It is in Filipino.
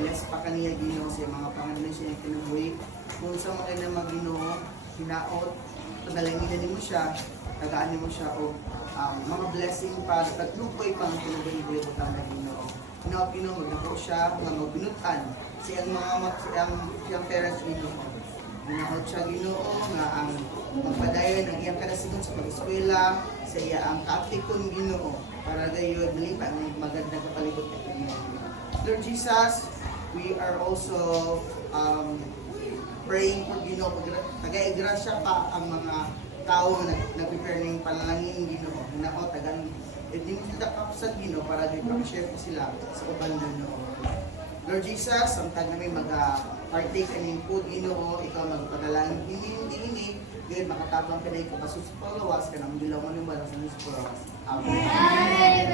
bless pa kaniya Ginoo sa mga pangalan siya ng kinabuhi. Kung sa mga na mag-Ginoo, hinaot, padalanginan mo siya, tagaan mo siya o mga blessing para katlupoy pang kinabuhi butang na Ginoo. Hinaot Ginoo, magdako siya, mga magbinutan siyang parents Ginoo. Hinaot siya Ginoo nga ang magpadayon ang iyang kanasigon sa pag-eskwela, sa iya ang katikon Ginoo para gayon dili pa ang magandang kapalibot ng Ginoo. Lord Jesus, we are also praying for Ginoo, taga-igrasya pa ang mga tao na nag-prepare ng panalangin Ginoo. Hinaot tagang hindi mo sila kapsad Ginoo para i-share ko sila sa uban Ginoo. Lord Jesus, samtang namin mag-partake ng food Ginoo, ikaw magpadalangin hindi gayon makatabang ka na ikaw kasusupalawas ka nang bilang mo ng balas ng susupalawas. Amen.